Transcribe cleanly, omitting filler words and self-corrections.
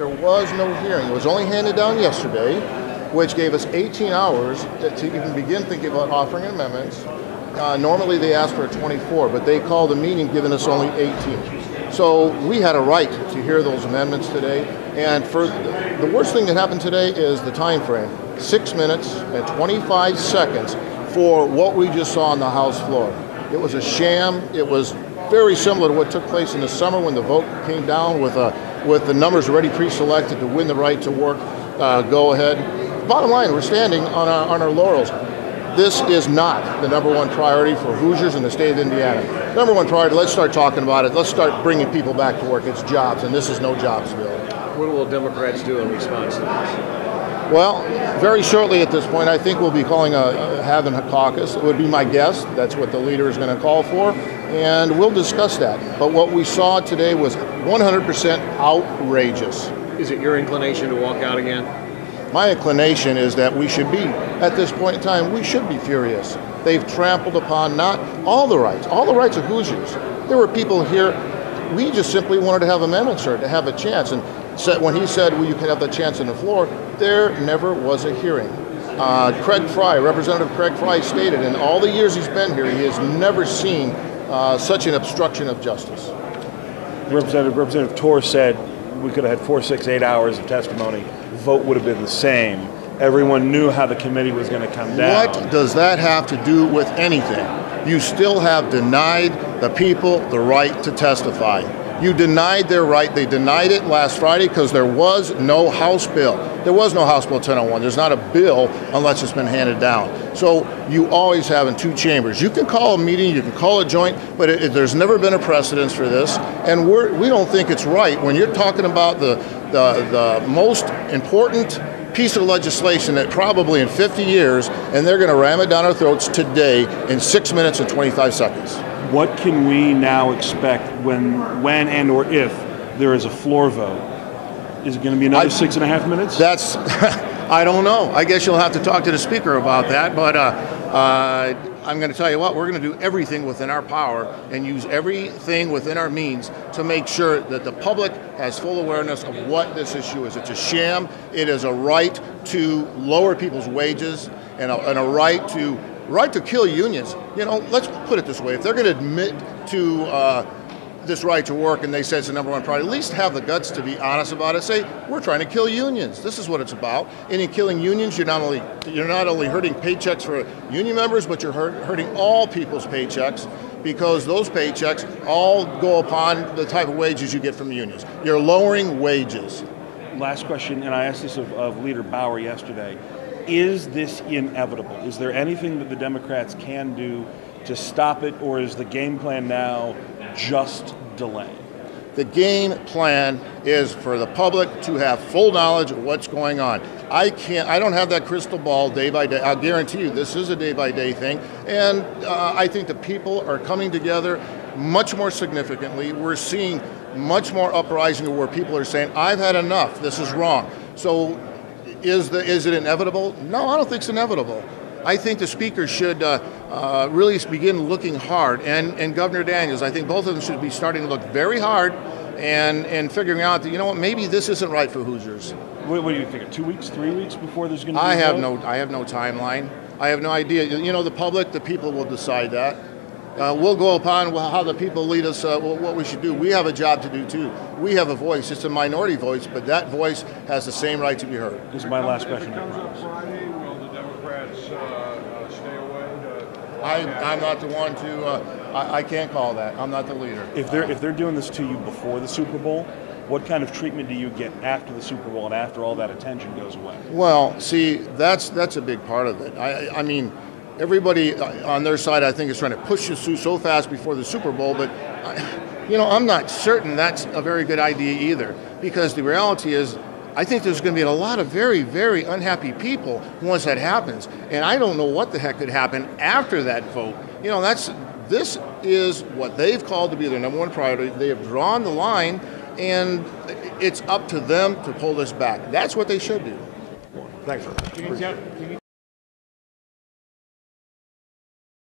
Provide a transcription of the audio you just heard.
There was no hearing. It was only handed down yesterday, which gave us 18 hours to even begin thinking about offering amendments. Normally they ask for 24, but they called a meeting giving us only 18. So we had a right to hear those amendments today. And for the worst thing that happened today is the time frame. 6 minutes and 25 seconds for what we just saw on the House floor. It was a sham. It was very similar to what took place in the summer when the vote came down with the numbers already pre-selected to win the right to work go ahead. Bottom line, we're standing on our laurels. This is not the number one priority for Hoosiers in the state of Indiana. Number one priority, let's start talking about it. Let's start bringing people back to work. It's jobs, and this is no jobs bill. What will Democrats do in response to this? Well, very shortly at this point, I think we'll be having a caucus. It would be my guess. That's what the leader is going to call for, and we'll discuss that. But what we saw today was 100% outrageous. Is it your inclination to walk out again? My inclination is that we should be, at this point in time, we should be furious. They've trampled upon not all the rights of Hoosiers. There were people here, we just simply wanted to have amendments heard, to have a chance. And when he said, well, you can have the chance on the floor, there never was a hearing. Representative Craig Fry stated in all the years he's been here, he has never seen such an obstruction of justice. Representative Torr said we could have had 4, 6, 8 hours of testimony. The vote would have been the same. Everyone knew how the committee was going to come down. What does that have to do with anything? You still have denied the people the right to testify. You denied their right. They denied it last Friday because there was no House bill. There was no House Bill 1001. There's not a bill unless it's been handed down. So you always have in two chambers. You can call a meeting, you can call a joint, but there's never been a precedence for this. And we don't think it's right when you're talking about the most important piece of legislation that probably in 50 years, and they're going to ram it down our throats today in 6 minutes and 25 seconds. What can we now expect when and or if there is a floor vote? Is it going to be another 6.5 minutes? That's, I don't know. I guess you'll have to talk to the speaker about that, but I'm going to tell you what, we're going to do everything within our power and use everything within our means to make sure that the public has full awareness of what this issue is. It's a sham. It is a right to lower people's wages and a right to kill unions. You know, let's put it this way. If they're going to admit to this right to work and they say it's the number one priority, at least have the guts to be honest about it. Say, we're trying to kill unions. This is what it's about. And in killing unions, you're not only hurting paychecks for union members, but you're hurting all people's paychecks, because those paychecks all go upon the type of wages you get from the unions. You're lowering wages. Last question, and I asked this of Leader Bauer yesterday. Is this inevitable? Is there anything that the Democrats can do to stop it, or is the game plan now just delay? The game plan is for the public to have full knowledge of what's going on. I don't have that crystal ball day by day. I'll guarantee you this is a day by day thing. And I think the people are coming together much more significantly. We're seeing much more uprising where people are saying, I've had enough, this is wrong. So is it inevitable? No, I don't think it's inevitable. I think the speaker should really begin looking hard, and Governor Daniels, I think both of them should be starting to look very hard and figuring out that, you know what, maybe this isn't right for Hoosiers. What do you think, 2 weeks, 3 weeks before there's going to be I have no timeline. I have no idea. You know, the people will decide that. We'll go upon how the people lead us, what we should do. We have a job to do too. We have a voice. It's a minority voice, but that voice has the same right to be heard. This is my last question. Stay away? I'm not the one to. I can't call that. I'm not the leader. If they're doing this to you before the Super Bowl, what kind of treatment do you get after the Super Bowl and after all that attention goes away? Well, see, that's a big part of it. I mean, everybody on their side, I think, is trying to push this through so fast before the Super Bowl, but I'm not certain that's a very good idea either, because the reality is, I think there's going to be a lot of very, very unhappy people once that happens. And I don't know what the heck could happen after that vote. This is what they've called to be their number one priority. They have drawn the line, and it's up to them to pull this back. That's what they should do. Thanks.